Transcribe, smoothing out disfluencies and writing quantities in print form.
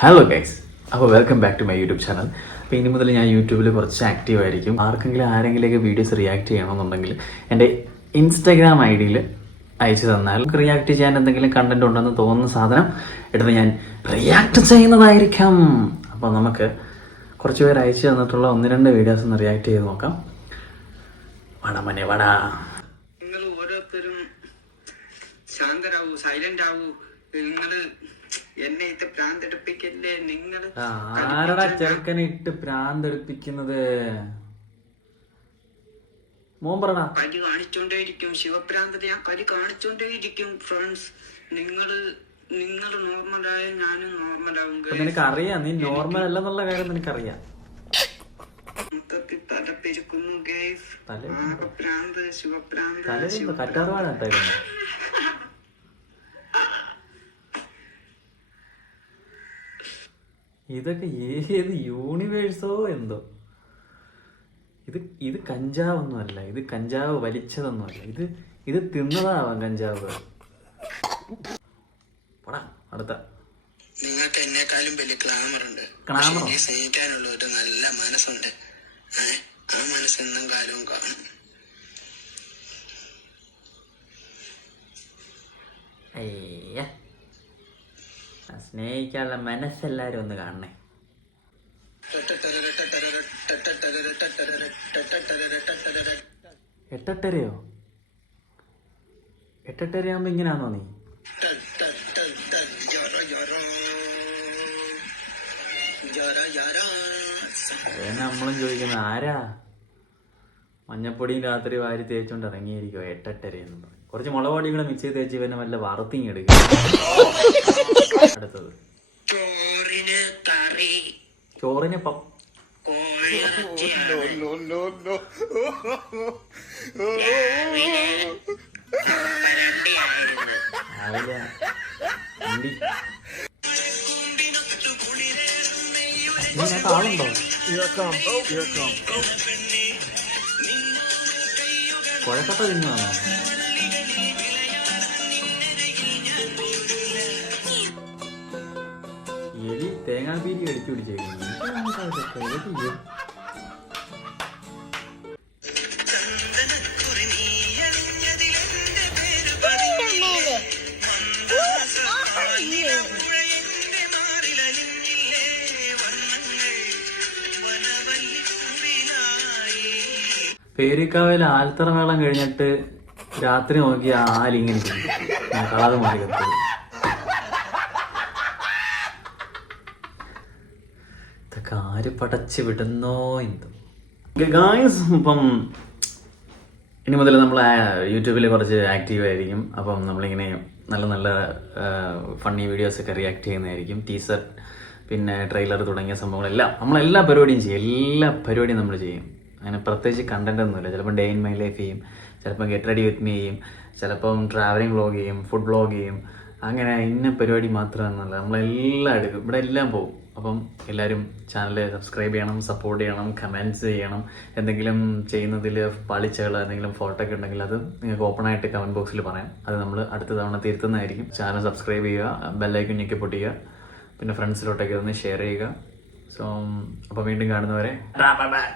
Hello guys, അപ്പോൾ welcome back to my YouTube channel. അപ്പോൾ ഇനി മുതൽ ഞാൻ യൂട്യൂബിൽ കുറച്ച് ആക്റ്റീവ് ആയിരിക്കും. ആരെങ്കിലേക്ക് വീഡിയോസ് റിയാക്ട് ചെയ്യണമെന്നുണ്ടെങ്കിൽ എൻ്റെ ഇൻസ്റ്റാഗ്രാം ഐഡിയിൽ അയച്ചു തന്നാൽ റിയാക്ട് ചെയ്യാൻ എന്തെങ്കിലും കണ്ടന്റ് ഉണ്ടെന്ന് തോന്നുന്ന സാധനം എടുത്ത് ഞാൻ റിയാക്ട് ചെയ്യുന്നതായിരിക്കും. അപ്പോൾ നമുക്ക് കുറച്ച് പേര് അയച്ചു തന്നിട്ടുള്ള 1-2 വീഡിയോസ് ഒന്ന് റിയാക്ട് ചെയ്ത് നോക്കാം. വടമനെ വട. നിങ്ങൾ ഓരോരുത്തരും ശാന്തരാവൂ, സൈലന്റ് ആവൂ. നിങ്ങള് എന്നെ ഇട്ട് പ്രാന്തെടുപ്പിക്കല്ലേ. നിങ്ങള് ആരടാ ചെറുക്കനെ ഇട്ട് പ്രാന്തെടുപ്പിക്കുന്നത്? മോൻ പറടാ. കരി കാണിച്ചോണ്ടേയിരിക്കും, ശിവപ്രാന്തത ഞാൻ കരി കാണിച്ചോണ്ടേയിരിക്കും. ഫ്രണ്ട്സ്, നിങ്ങള് നോർമലായ ഞാനും നോർമലാവും. നിനക്കറിയാം നീ നോർമൽ അല്ലെന്നുള്ള കാര്യം നിനക്കറിയാം. മൊത്തത്തിൽ തലപ്പെരുക്കുന്നു ഗൈസ്. പ്രാന്ത്, ശിവപ്രാന്ത്, കറ്റാർവാടാ. ഇതൊക്കെ ഏത് യൂണിവേഴ്സോ എന്തോ. ഇത് കഞ്ചാവൊന്നുമല്ല, ഇത് കഞ്ചാവ് വലിച്ചതൊന്നുമല്ല, ഇത് തിന്നതാവാം കഞ്ചാവ്. അടുത്ത നിങ്ങൾക്ക് എന്നെക്കാളും വലിയ ക്ലാമർ ഉണ്ട്. സ്നേഹിക്കാനുള്ള ഒരു നല്ല മനസ്സുണ്ട്. ആ മനസ്സെന്നും കാലവും കാണും. സ്നേഹിക്കാനുള്ള മനസ്സെല്ലാരും ഒന്ന് കാണണേ. എട്ടെട്ടരയോ? എട്ടെട്ടരയാകുമ്പോ ഇങ്ങനാണോ നീ? നമ്മളും ചോദിക്കുന്ന ആരാ? മഞ്ഞപ്പൊടിയും രാത്രി വാരി തേച്ചോണ്ട് ഇറങ്ങിയിരിക്കോ എട്ടെട്ടരയെന്ന് പറയും. കുറച്ച് മുളക് പൊടികളെ മിക്സ് ചെയ്ത് തേച്ച് പിന്നെ വല്ല വറുത്തിങ് എടുക്കുക. അടുത്തത് ചോറിന് ആളുണ്ടോ? കുഴക്കട്ട തിന്നാണോ? എലി തേങ്ങാപ്പീരി അടിച്ചു പിടിച്ചേക്കുന്നു. പേരിക്കാവിൽ ആൽത്തറ മേളം കഴിഞ്ഞിട്ട് രാത്രി നോക്കി ആലിങ്ങനെ കളറ് മാറി കത്തത്. ഇതൊക്കെ ആര് പടച്ച് വിടുന്നോ എന്തോ. ഗായ്സ്, ഇപ്പം ഇനി മുതൽ നമ്മൾ യൂട്യൂബിൽ കുറച്ച് ആക്റ്റീവ് ആയിരിക്കും. അപ്പം നമ്മളിങ്ങനെ നല്ല നല്ല ഫണ്ണി വീഡിയോസൊക്കെ റിയാക്ട് ചെയ്യുന്നതായിരിക്കും. ടീസർ, പിന്നെ ട്രെയിലർ തുടങ്ങിയ സംഭവങ്ങളെല്ലാം നമ്മളെല്ലാ പരിപാടിയും ചെയ്യും. എല്ലാ പരിപാടിയും നമ്മൾ ചെയ്യും. അങ്ങനെ പ്രത്യേകിച്ച് കണ്ടന്റ് ഒന്നുമില്ല. ചിലപ്പോൾ ഡേ ഇൻ മൈ ലൈഫ് ചെയ്യും, ചിലപ്പോൾ ഗെറ്റ് റെഡി വിത്ത് മീ ചെയ്യും, ചിലപ്പം ട്രാവലിംഗ് വ്ളോഗ് ചെയ്യും, ഫുഡ് വ്ളോഗ് ചെയ്യും. അങ്ങനെ ഇന്ന പരിപാടി മാത്രമെന്നല്ല, നമ്മളെല്ലാം എടുക്കും, ഇവിടെ എല്ലാം പോകും. അപ്പം എല്ലാവരും ചാനൽ സബ്സ്ക്രൈബ് ചെയ്യണം, സപ്പോർട്ട് ചെയ്യണം, കമൻറ്റ്സ് ചെയ്യണം. എന്തെങ്കിലും ചെയ്യുന്നതിൽ പാളിച്ചകൾ എന്തെങ്കിലും ഫോട്ടോ ഒക്കെ ഉണ്ടെങ്കിൽ അത് നിങ്ങൾക്ക് ഓപ്പണായിട്ട് കമൻറ്റ് ബോക്സിൽ പറയാം. അത് നമ്മൾ അടുത്ത തവണ തിരുത്തുന്നതായിരിക്കും. ചാനൽ സബ്സ്ക്രൈബ് ചെയ്യുക, ബെല്ലൈക്കൺ ഞെക്കി പൊട്ടിക്കുക, പിന്നെ ഫ്രണ്ട്സിലോട്ടൊക്കെ ഒന്ന് ഷെയർ ചെയ്യുക. സോ അപ്പോൾ വീണ്ടും കാണുന്നവരെ ബൈ.